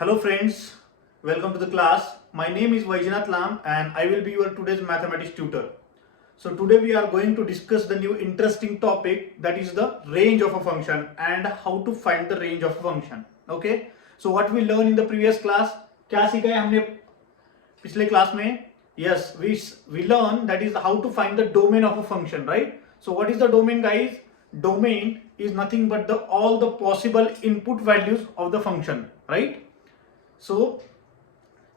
Hello friends, welcome to the class. My name is Vaijnath and I will be your today's mathematics tutor. So today we are going to discuss the new interesting topic, that is the range of a function and how to find the range of a function. Okay, so what we learned in the previous class, क्या सीखा है हमने पिछले class में? Yes, we learned that is how to find the domain of a function, right? So what is the domain, guys? Domain is nothing but all the possible input values of the function, right? सो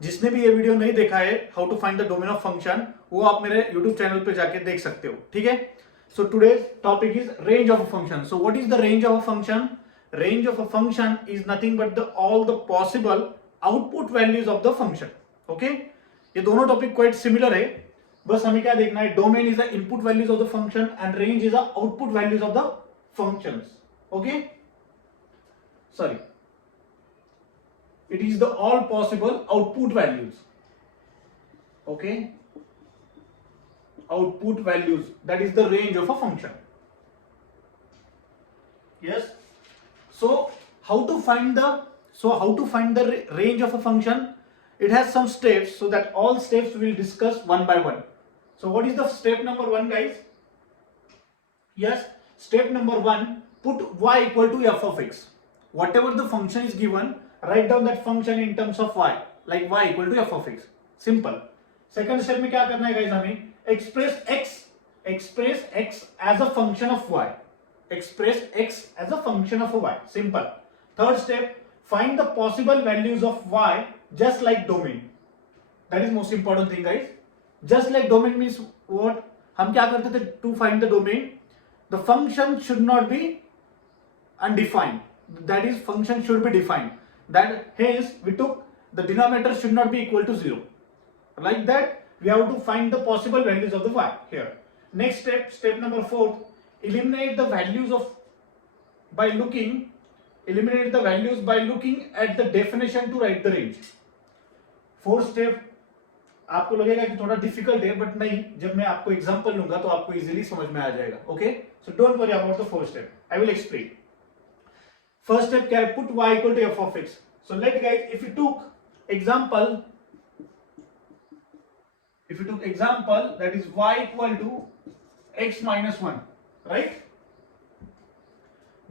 जिसने भी ये video नहीं देखा है how to find the domain of function, वो आप मेरे YouTube channel पे जाके देख सकते हो, ठीक है. So today's topic is range of a function. So what is the range of a function? Range of a function is nothing but the all the possible output values of the function. Okay, ये दोनों topic quite similar है, बस हमें क्या देखना है, domain is the input values of the function and range is the output values of the functions. Okay, sorry, it is the all possible output values. Okay, output values, that is the range of a function. Yes, so how to find the range of a function? It has some steps, so that all steps we will discuss one by one. So what is the step number 1, guys? Yes, step number 1, put y equal to f of x. Whatever the function is given, write down that function in terms of y, like y equal to f of x. Simple. Second step में क्या करना है guys, हमें express x as a function of y. Express x as a function of y. Simple. Third step, find the possible values of y just like domain. That is most important thing, guys. Just like domain means what? हम क्या करते थे to find the domain? The function should not be undefined. That is, function should be defined. That hence we took the denominator should not be equal to 0. Like that, we have to find the possible values of the y here. Next step number 4, eliminate the values by looking at the definition to write the range. Fourth step, आपको लगेगा कि थोड़ा difficult है, but नहीं, जब मैं आपको example लूंगा तो आपको इजीली समझ में आ जाएगा. Okay, so don't worry about the fourth step, I will explain. First step क्या है, put y equal to f of x. So let guys, if you took example that is y equal to x minus 1, right?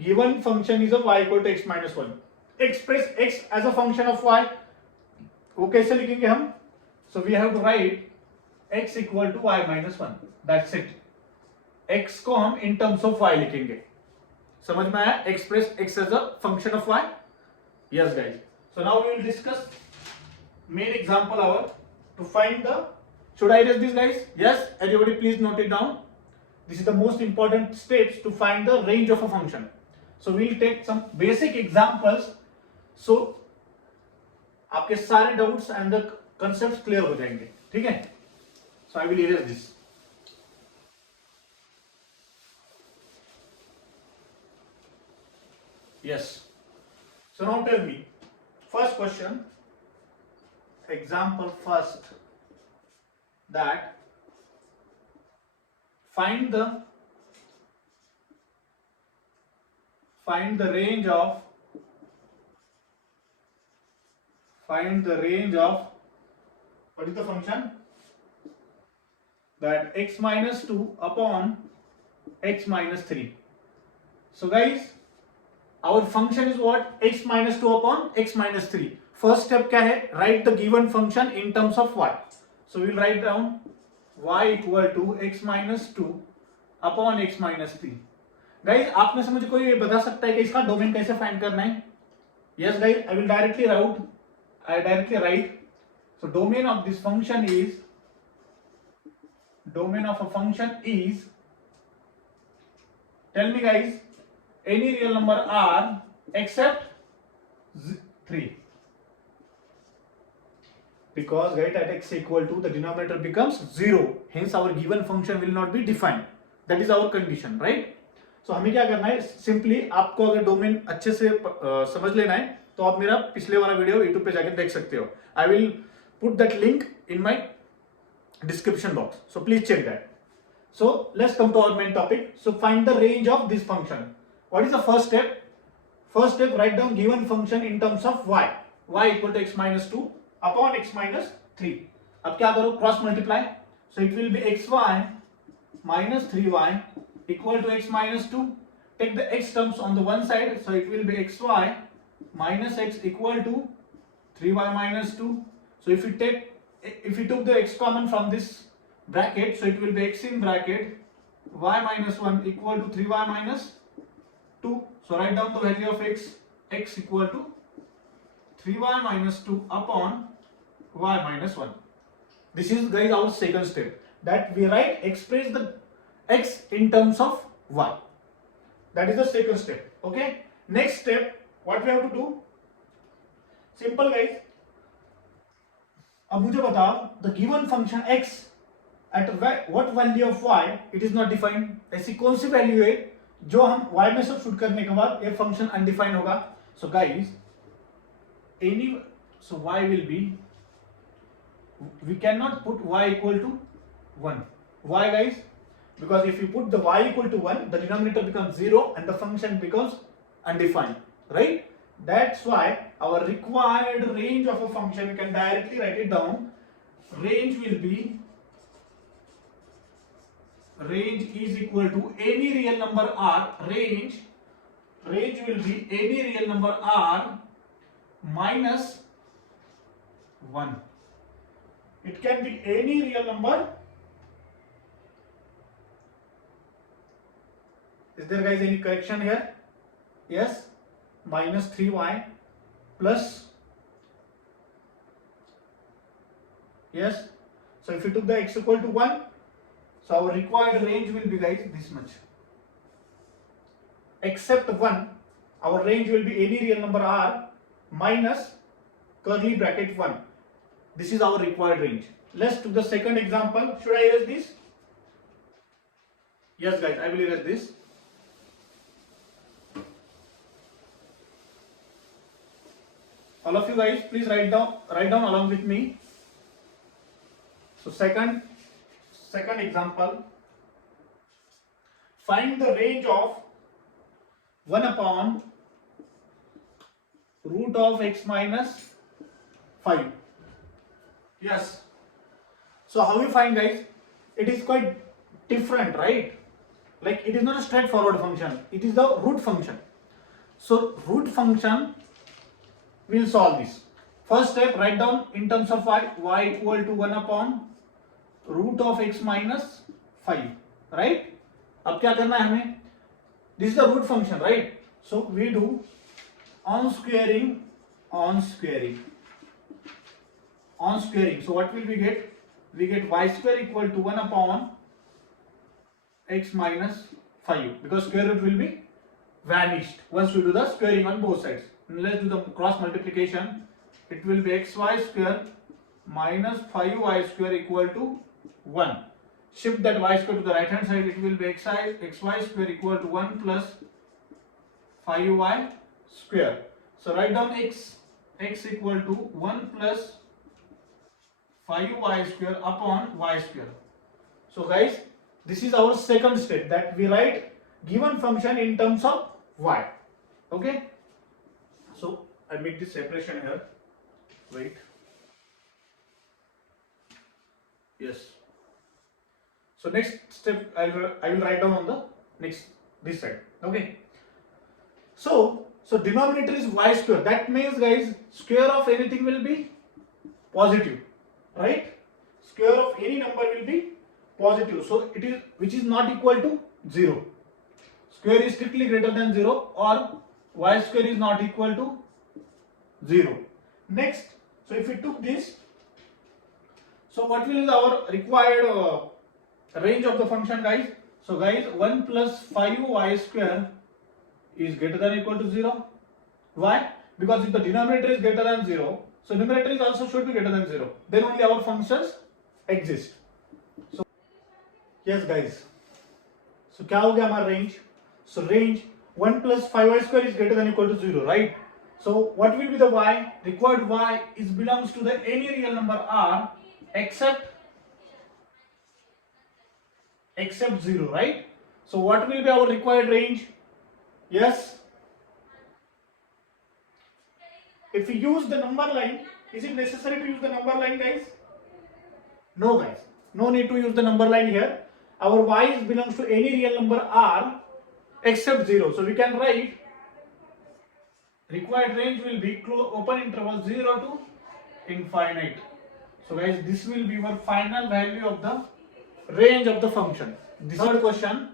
Given function is a y equal to x minus 1. Express x as a function of y. वो कैसे लिखेंगे हम? So we have to write x equal to y minus 1. That's it. x को हम in terms of y लिखेंगे. समझ में आया? Express x as a function of y. Yes, guys. So now we will discuss main example our to find the. Should I erase this, guys? Yes. Everybody, please note it down. This is the most important steps to find the range of a function. So we will take some basic examples. So आपके सारे doubts and the concepts clear हो जाएंगे. ठीक है? So I will erase this. Yes. So now tell me, first question, example first, that find the range of what is the function? That x minus 2 upon x minus 3. So guys, our function is what? X minus 2 upon x minus 3. First step क्या है? Write the given function in terms of y. So we will write down y equal to x minus 2 upon x minus 3. Guys, आप में से मुझे कोई बता सकता है कि इसका डोमेन कैसे फाइंड करना है? Yes, guys, I will directly write. So domain of this function is, tell me guys, any real number r except 3, because right at x equal to the denominator becomes 0, hence our given function will not be defined. That is our condition, right? So हमें क्या करना है, simply आपको अगर domain अच्छे से समझ लेना है तो आप मेरा पिछले वाला वीडियो यूट्यूब पे जाके देख सकते हो. I will put that link in my description box, so please check that. So let's come to our main topic. So find the range of this function. What is the first step? First step, write down given function in terms of y. y equal to x minus 2 upon x minus 3. अब क्या करो, cross multiply, so it will be xy minus 3y equal to x minus 2. Take the x terms on the one side, so it will be xy minus x equal to 3y minus 2. So if you took the x common from this bracket, so it will be x in bracket y minus 1 equal to 3y minus 2. So write down the value of x equal to 3y minus 2 upon y minus 1. This is, guys, our second step, that we express the x in terms of y. That is the second step. Okay, next step, what we have to do, simple, guys. अब मुझे बताओ, the given function x at what value of y it is not defined. ऐसी कौन सी value है जो हम y में substitute करने के बाद ये फंक्शन अनडिफाइंड होगा? So guys, so y will be, we cannot put y equal to 1. Why, guys? Because if you put the y equal to 1, the denominator becomes 0 and the function becomes undefined, right? That's why our required range of a function, we can directly write it down. Range is equal to any real number r. Range will be any real number r minus 1. It can be any real number. Is there, guys, any correction here? Yes, minus 3y plus, yes. So if you took the x equal to 1, so our required range will be, guys, this much. Except 1, our range will be any real number r minus curly bracket 1. This is our required range. Let's do the second example. Should I erase this? Yes, guys, I will erase this. All of you guys, please write down along with me. So second example, find the range of 1 upon root of x minus 5. Yes. So how we find, guys? It is quite different, right? Like, it is not a straightforward function. It is the root function. So root function will solve this. First step, write down in terms of y equal to 1 upon root of x minus 5, right? अब क्या करना है हमें? This is the root function, right? So we do on squaring. So what will we get? We get y square equal to 1 upon x minus 5, because square root will be vanished once we do the squaring on both sides. Let's do the cross multiplication. It will be xy square minus 5y square equal to 1. Shift that y square to the right hand side. It will be xy square equal to 1 plus 5y square. So write down x equal to 1 plus 5y square upon y square. So guys, this is our second step, that we write given function in terms of y. Okay. So I make this separation here. Wait. Yes. So next step I will write down on the this side. Okay. So denominator is y square. That means, guys, square of anything will be positive, right? Square of any number will be positive. So it is, which is not equal to 0. Square is strictly greater than 0, or y square is not equal to 0. Next, so if we took this, so what will be our required range of the function, guys? So guys, 1 plus 5y square is greater than or equal to 0. Why? Because if the denominator is greater than 0, so numerator is also should be greater than 0. Then only our functions exist. So yes, guys. So क्या हो गया हमारा range? So range 1 plus 5y square is greater than or equal to 0, right? So what will be the y? Required y is belongs to the any real number r except 0, right? So what will be our required range? Yes. If we use the number line, is it necessary to use the number line, guys? No, guys. No need to use the number line here. Our y belongs to any real number r except 0. So we can write required range will be open interval 0 to infinite. So guys, this will be our final value of the range of the function. The third question.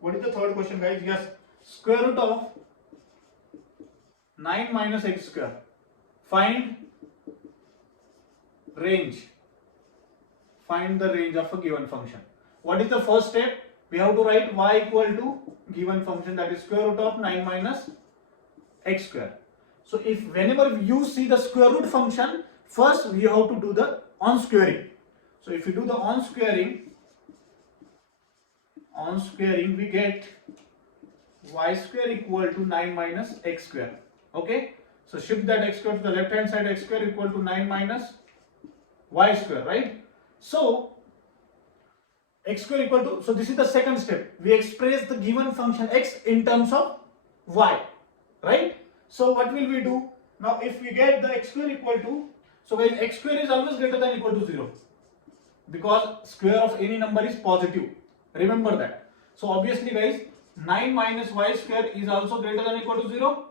What is the third question, guys? Yes, square root of 9 minus x square. Find range. Find the range of a given function. What is the first step? We have to write y equal to given function, that is square root of 9 minus x square. So if whenever you see the square root function, first we have to do the on squaring. So if you do the on squaring, we get y square equal to 9 minus x square. Okay, so shift that x square to the left hand side, x square equal to 9 minus y square, right? So x square equal to, so this is the second step. We express the given function x in terms of y, right? So what will we do? Now if we get the x square equal to, so guys, x square is always greater than or equal to 0 because square of any number is positive. Remember that. So obviously guys, 9 minus y square is also greater than or equal to 0.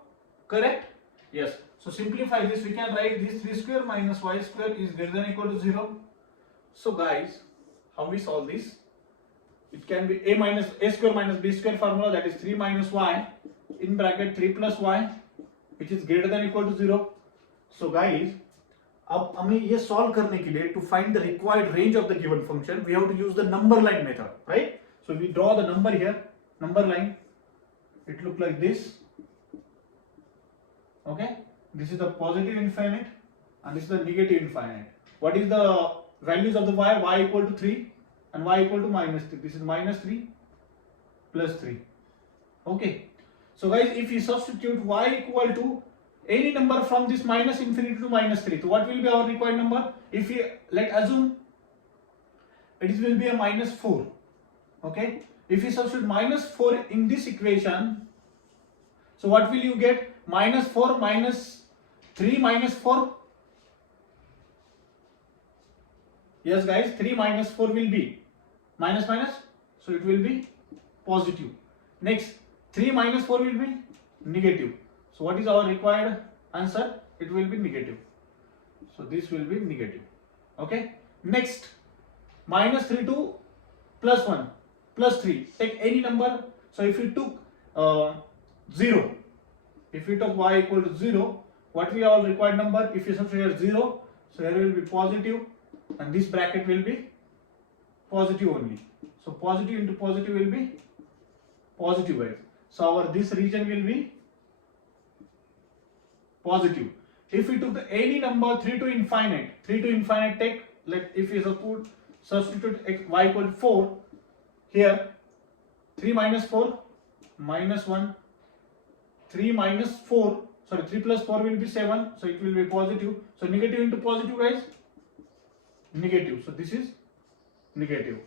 Correct? Yes. So simplify this, we can write this 3 square minus y square is greater than or equal to 0. So guys, how we solve this? It can be a square minus b square formula, that is 3 minus y in bracket 3 plus y, which is greater than or equal to 0. So guys, अब हमें ये solve करने के लिए to find the required range of the given function, we have to use the number line method, right? So we draw the number here, number line. It look like this. Okay, this is the positive infinite and this is the negative infinite. What is the values of the y? Y equal to 3 and y equal to minus 3. This is minus 3 plus 3. Okay, so guys, if you substitute y equal to any number from this minus infinity to minus 3, so what will be our required number? If we assume it will be a minus 4. Okay, if you substitute minus 4 in this equation, so what will you get? Minus 4 minus 3 minus 4. Yes guys, 3 minus 4 will be minus minus, so it will be positive. Next, 3 minus 4 will be negative. So what is our required answer? It will be negative. So this will be negative. Okay. Next, minus 3 to plus 1 plus 3. Take any number. So if you took 0, if we took y equal to 0, what we our required number? If you substitute here 0, so here will be positive and this bracket will be positive only. So positive into positive will be positive, guys. So our this region will be positive. If we took the any number 3 to infinite, take, like if you substitute x, y equal to 4, here 3 minus 4 minus 1, 3 minus 4, sorry 3 plus 4 will be 7, so it will be positive. So negative into positive, guys, negative. So this is negative.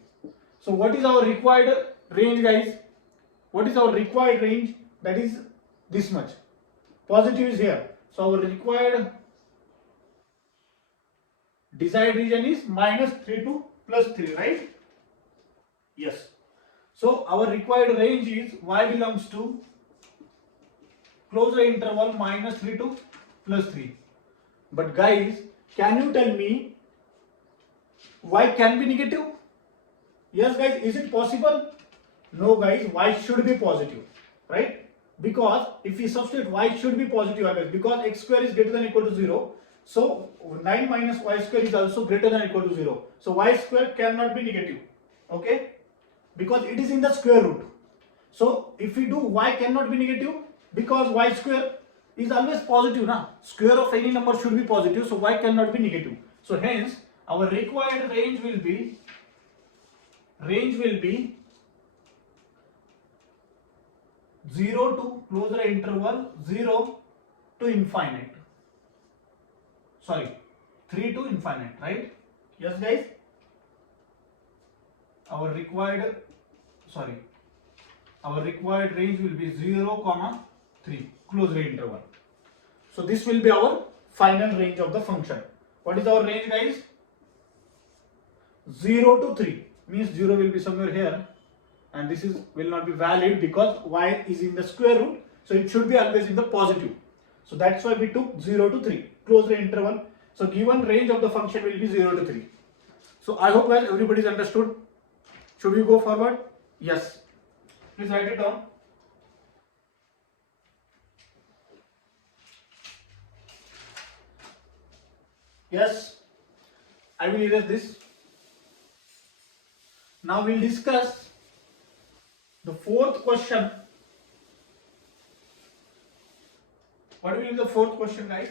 So what is our required range, guys? What is our required range? That is this much. Positive is here. So our required desired region is minus 3 to plus 3, right? Yes. So our required range is y belongs to close the interval minus 3 to plus 3. But guys, can you tell me y can be negative? Yes guys, is it possible? No guys, y should be positive, right? Because if we substitute y should be positive always, because x square is greater than or equal to 0. So 9 minus y square is also greater than or equal to 0. So y square cannot be negative, okay? Because it is in the square root. So if we do y cannot be negative, because y square is always positive, na? Square of any number should be positive, so y cannot be negative. So hence our required range will be 0 to close the interval 0 to infinite. Sorry, 3 to infinite, right? Yes guys. Our required range will be 0, 3, close the interval. So this will be our final range of the function. What is our range, guys? 0 to 3 means 0 will be somewhere here, and this is will not be valid because y is in the square root, so it should be always in the positive. So that's why we took 0 to 3, close the interval. So given range of the function will be 0 to 3. So I hope guys everybody is understood. Should we go forward? Yes. Please write it down. Yes. I will erase this. Now we'll discuss the fourth question. What will be the fourth question, guys?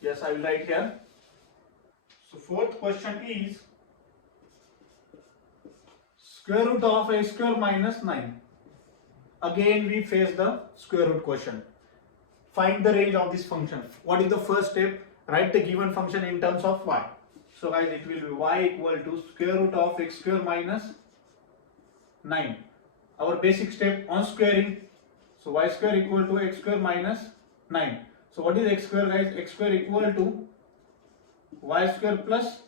Yes, I will write here. So fourth question is square root of a square minus 9. Again we face the square root question. Find the range of this function. What is the first step? Write the given function in terms of y. So guys, it will be y equal to square root of x square minus 9. Our basic step on squaring. So y square equal to x square minus 9. So what is x square, guys? X square equal to y square plus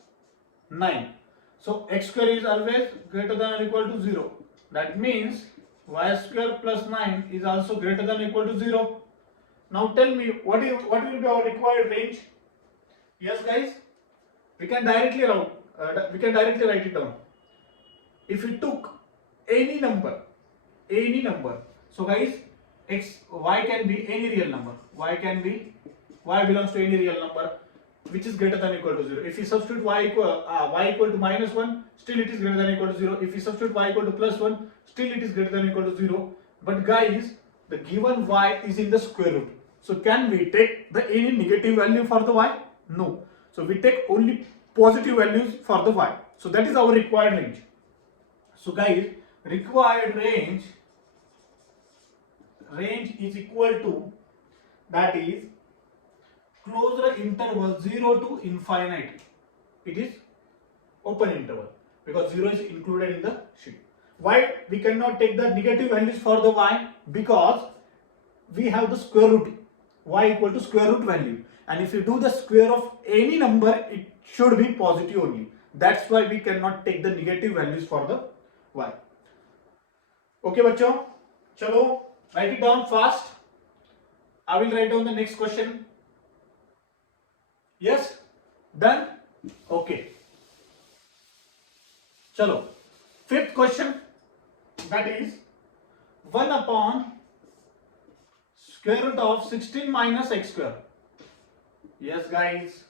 9. So x square is always greater than or equal to 0. That means y square plus 9 is also greater than or equal to 0. Now tell me what will be our required range? Yes, guys, we can directly write it down. If we took any number, so guys, y can be any real number. Y belongs to any real number which is greater than or equal to 0. If we substitute y equal to minus 1, still it is greater than or equal to 0. If we substitute y equal to plus 1, still it is greater than or equal to 0. But guys, the given y is in the square root. So can we take any negative value for the y? No. So we take only positive values for the y. So that is our required range. So guys, required range is equal to, that is, close the interval 0 to infinite. It is open interval because 0 is included in the sheet. Why we cannot take the negative values for the y? Because we have the square root. Y equal to square root value, and if you do the square of any number, it should be positive only. That's why we cannot take the negative values for the y. Okay, bachcho, chalo, write it down fast. I will write down the next question. Yes, done. Okay, chalo, fifth question, that is 1 upon square root of 16 minus x square. Yes, guys,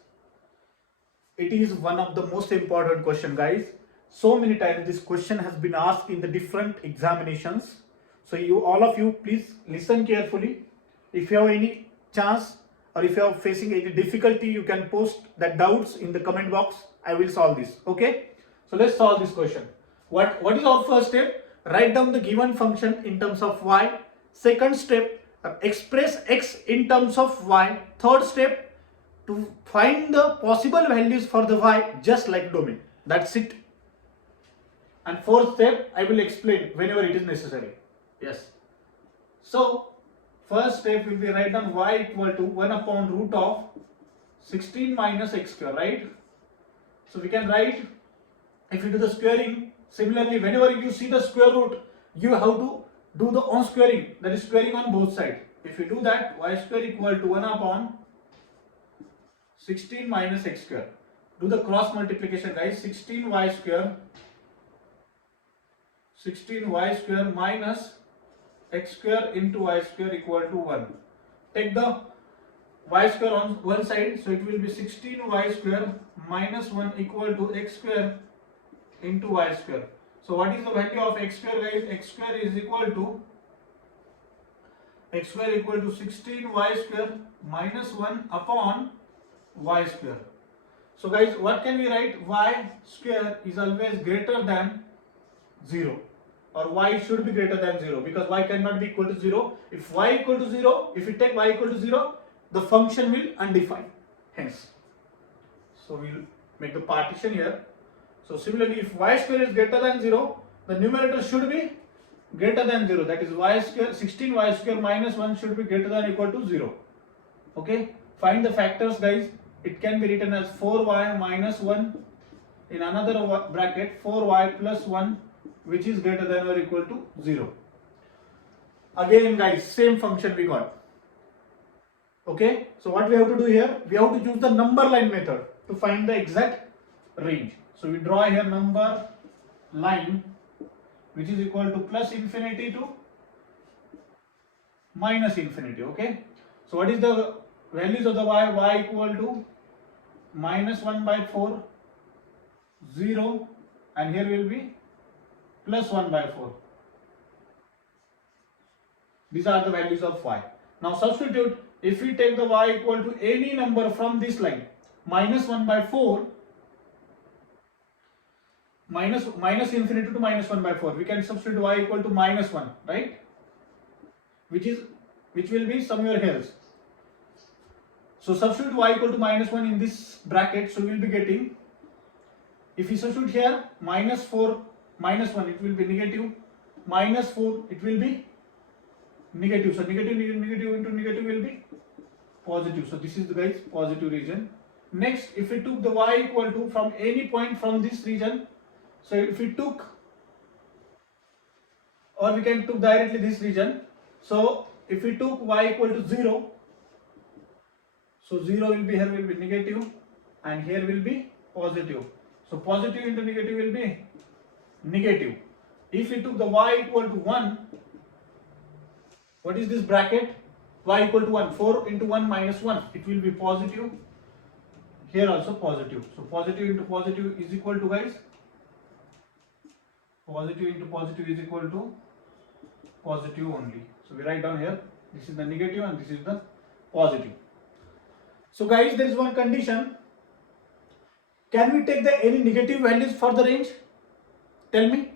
it is one of the most important question, guys. So many times this question has been asked in the different examinations. So all of you, please listen carefully. If you have any chance or if you are facing any difficulty, you can post that doubts in the comment box. I will solve this. Okay. So let's solve this question. What is our first step? Write down the given function in terms of y. Second step, express x in terms of y. Third step, to find the possible values for the y just like domain. That's it. And fourth step, I will explain whenever it is necessary. Yes. So first step will be write down y equal to 1 upon root of 16 minus x square, right? So we can write, if you do the squaring, similarly whenever you see the square root, you have to do the on squaring, that is squaring on both sides. If you do that, y square equal to 1 upon 16 minus x square. Do the cross multiplication, guys. 16y square minus x square into y square equal to 1. Take the y square on one side, so it will be 16y square minus 1 equal to x square into y square. So what is the value of x square, guys? X square is equal to 16y square minus 1 upon y square. So guys, what can we write? Y square is always greater than 0, or y should be greater than 0, because y cannot be equal to 0. If y equal to 0, if we take y equal to 0, the function will undefined. Hence, so we'll make the partition here. So similarly, if y square is greater than 0, the numerator should be greater than 0. That is y square, 16y square minus 1 should be greater than or equal to 0. Okay. Find the factors, guys. It can be written as 4y minus 1 in another bracket 4y plus 1, which is greater than or equal to 0. Again, guys, same function we got. Okay, so what we have to do here, we have to use the number line method to find the exact range. So we draw here number line which is equal to plus infinity to minus infinity. Okay, so what is the values of the y equal to minus 1 by 4, 0, and here will be plus 1 by 4. These are the values of y. Now substitute, if we take the y equal to any number from this line, minus 1 by 4, minus infinity to minus 1 by 4, we can substitute y equal to minus 1, right? Which will be somewhere else. So substitute y equal to minus 1 in this bracket, so we will be getting, if we substitute here minus 4 minus 1, it will be negative, minus 4 it will be negative, so negative into negative will be positive. So this is the guys positive region. Next, if we took the y equal to from any point from this region, so if we took, or we can took directly this region, so if we took y equal to 0, so 0 will be, here will be negative and here will be positive. So positive into negative will be negative. If we took the y equal to 1, what is this bracket? Y equal to 1, 4 into 1 minus 1, it will be positive. Here also positive. So positive into positive is equal to, guys, positive into positive is equal to positive only. So we write down here, this is the negative and this is the positive. So guys, there is one condition. Can we take the any negative values for the range? Tell me.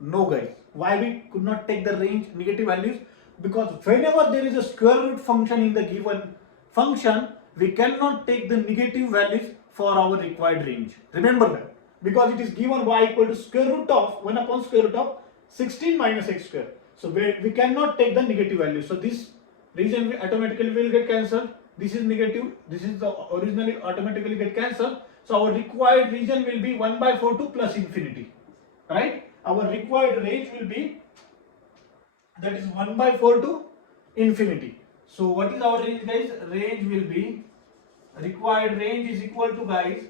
No, guys. Why we could not take the range negative values? Because whenever there is a square root function in the given function, we cannot take the negative values for our required range. Remember that. Because it is given y equal to square root of 1 upon square root of 16 minus x square. So we cannot take the negative value. So this region automatically will get cancelled. This is negative. This is the originally automatically get cancelled. So our required region will be 1 by 4 to plus infinity. Right? Our required range will be, that is 1 by 4 to infinity. So what is our range, guys? Range will be, required range is equal to, guys,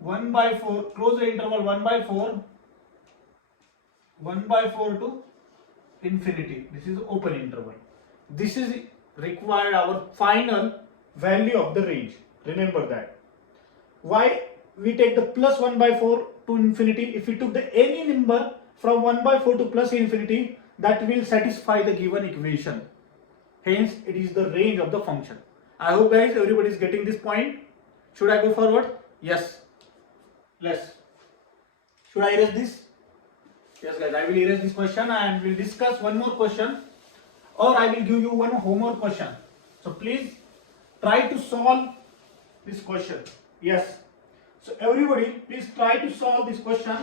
1 by 4, close the interval 1 by 4 to infinity. This is open interval. This is required our final value of the range. Remember that. Why we take the plus 1 by 4 to infinity? If we took the any number from 1 by 4 to plus infinity, that will satisfy the given equation. Hence, it is the range of the function. I hope, guys, everybody is getting this point. Should I go forward? Yes. Let's. Should I erase this? Yes, guys, I will erase this question and we'll discuss one more question, or I will give you one homework question. So please try to solve this question. Yes. So everybody, please try to solve this question.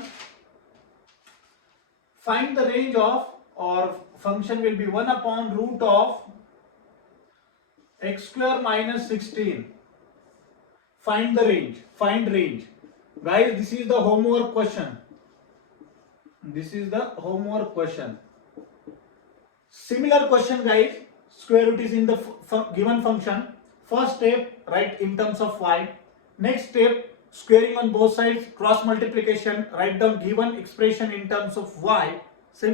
Find the range of, or function will be 1 upon root of x square minus 16. Find the range. Find range. Guys, this is the homework question. This is the homework question. Similar question, guys. Square root is in the given function. First step, write in terms of y. Next step, squaring on both sides, cross multiplication, write down given expression in terms of y.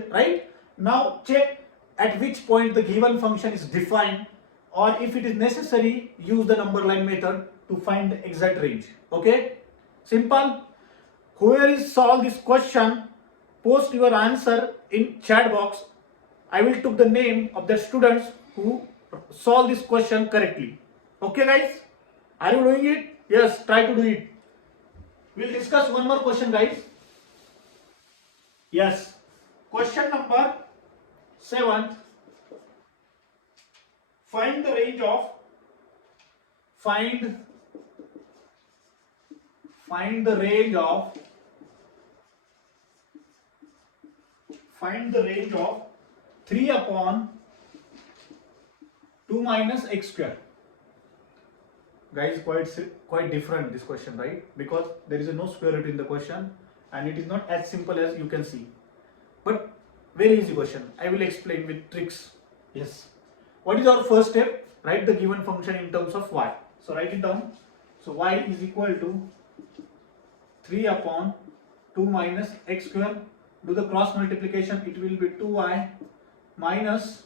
Right? Now check at which point the given function is defined, or if it is necessary, use the number line method to find the exact range. Okay? Simple. Whoever is solve this question, post your answer in chat box. I will took the name of the students who solve this question correctly. Okay, guys? Are you doing it? Yes, try to do it. We'll discuss one more question, guys. Yes. Question number 7. Find the range of, find the range of 3 upon 2 minus x square. Guys, quite different this question, right? Because there is no square root in the question and it is not as simple as you can see. But very easy question. I will explain with tricks. Yes. What is our first step? Write the given function in terms of y. So write it down. So y is equal to 3 upon 2 minus x square. Do the cross multiplication. It will be 2y minus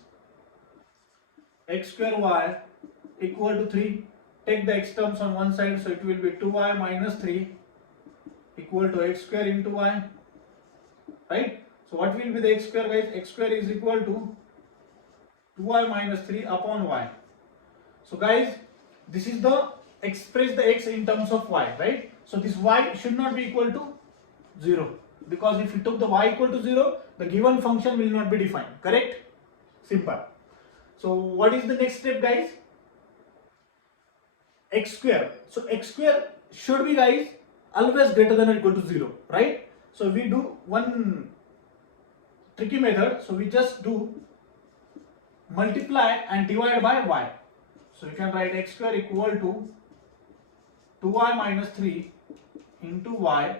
x square y equal to 3. Take the x terms on one side, so it will be 2y minus 3 equal to x square into y. Right? So what will be the x square, guys? X square is equal to 2y minus 3 upon y. So guys, this is the express the x in terms of y, right? So this y should not be equal to 0, because if you took the y equal to 0, the given function will not be defined. Correct? Simple. So what is the next step, guys? X square. So x square should be, guys, always greater than or equal to 0, right? So we do one tricky method. So we just do multiply and divide by y. So you can write x square equal to 2y minus 3 into y,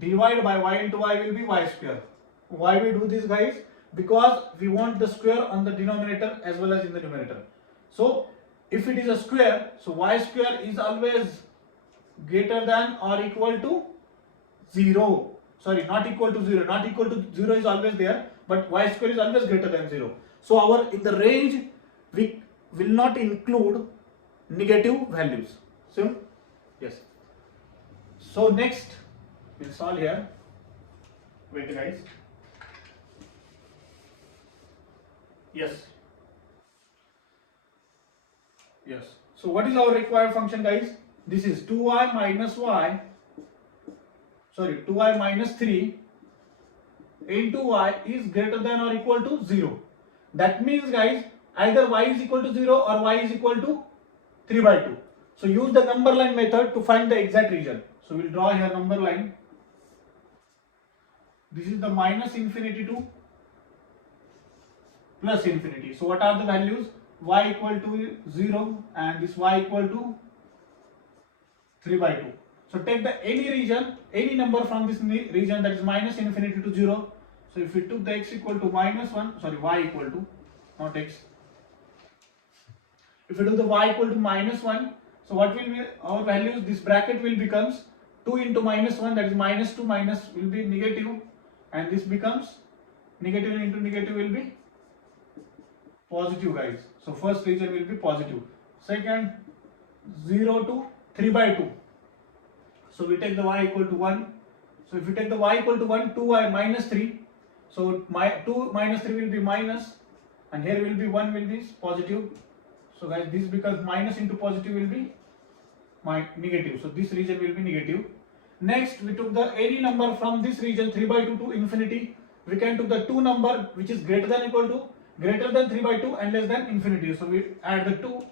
divide by y into y will be y square. Why we do this, guys? Because we want the square on the denominator as well as in the numerator. So if it is a square, so y square is always greater than or equal to 0. Sorry, not equal to 0. Not equal to 0 is always there, but y square is always greater than 0. So our in the range we will not include negative values. So yes. So next we'll solve here. Wait, guys. Yes. Yes. So what is our required function, guys? This is 2y minus y. Sorry, 2y minus 3 into y is greater than or equal to 0. That means, guys, either y is equal to 0 or y is equal to 3 by 2. So use the number line method to find the exact region. So we'll draw here number line. This is the minus infinity to plus infinity. So what are the values? Y equal to 0 and this y equal to 3 by 2. So take the any region, any number from this region, that is minus infinity to 0. So if we took the x equal to minus 1, sorry, y equal to, not x. If we do the y equal to minus 1, so what will be our values? This bracket will becomes 2 into minus 1, that is minus 2 minus will be negative, and this becomes negative into negative will be positive, guys. So first region will be positive. Second, 0 to 3 by 2. So we take the y equal to 1. So if we take the y equal to 1, 2y minus 3. So my 2 minus 3 will be minus, and here will be 1 will be positive. So guys, this becomes minus into positive will be negative. So this region will be negative. Next, we took the any number from this region 3 by 2 to infinity. We can take the 2 number which is greater than equal to, greater than 3 by 2 and less than infinity. So we add the 2.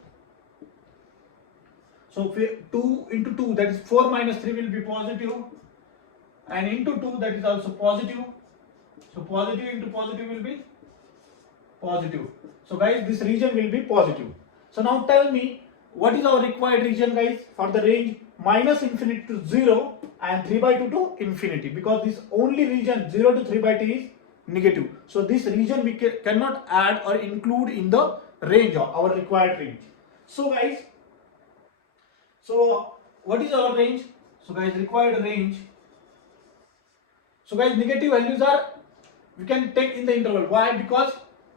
So 2 into 2, that is 4 minus 3 will be positive, and into 2 that is also positive. So positive into positive will be positive. So guys, this region will be positive. So now tell me, what is our required region, guys, for the range minus infinity to 0 and 3 by 2 to infinity, because this only region 0 to 3 by 2 is negative. So this region we cannot add or include in the range of our required range. So guys, so what is our range? So guys, required range. So guys, negative values are, we can take in the interval. Why? Because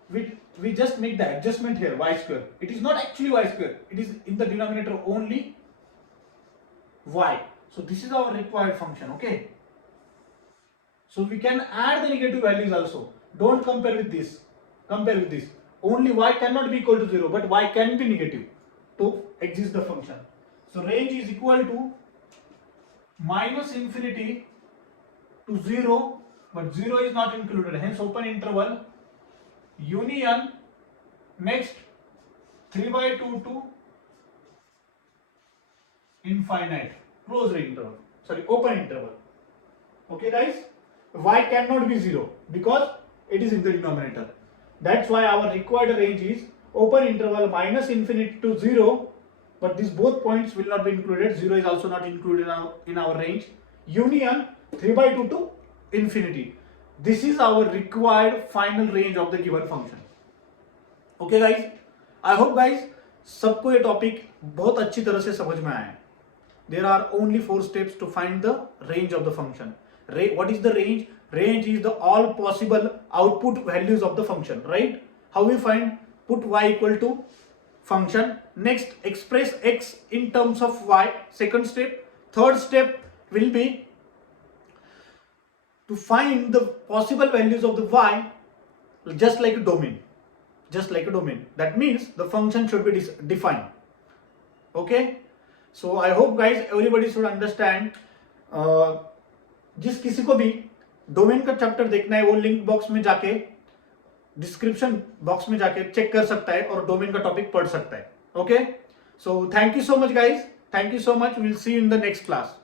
we just make the adjustment here, y square. It is not actually y square. It is in the denominator only y. So this is our required function, okay? So we can add the negative values also. Don't compare with this. Compare with this. Only y cannot be equal to 0, but y can be negative to exist the function. So range is equal to minus infinity to 0, but 0 is not included. Hence open interval union, next 3 by 2 to infinite, closed interval. Sorry, open interval. Okay, guys. Y cannot be 0 because it is in the denominator. That's why our required range is open interval minus infinity to 0 but these both points will not be included. 0 is also not included in our range. Union 3 by 2 to infinity. This is our required final range of the given function. Okay guys, I hope guys सबको ये topic बहुत अच्छी तरह से समझ में आया है. There are only 4 steps to find the range of the function. What is the range? Range is the all possible output values of the function, right? How we find? Put y equal to function. Next, express x in terms of y. Second step. Third step will be to find the possible values of the y just like a domain. Just like a domain. That means the function should be defined. Okay? So I hope guys everybody should understand. जिस किसी को भी domain का chapter देखना है वो link box में जाके डिस्क्रिप्शन बॉक्स में जाके चेक कर सकता है और डोमेन का टॉपिक पढ़ सकता है. Okay, so thank you so much guys, thank you so much. Will see you in the next class.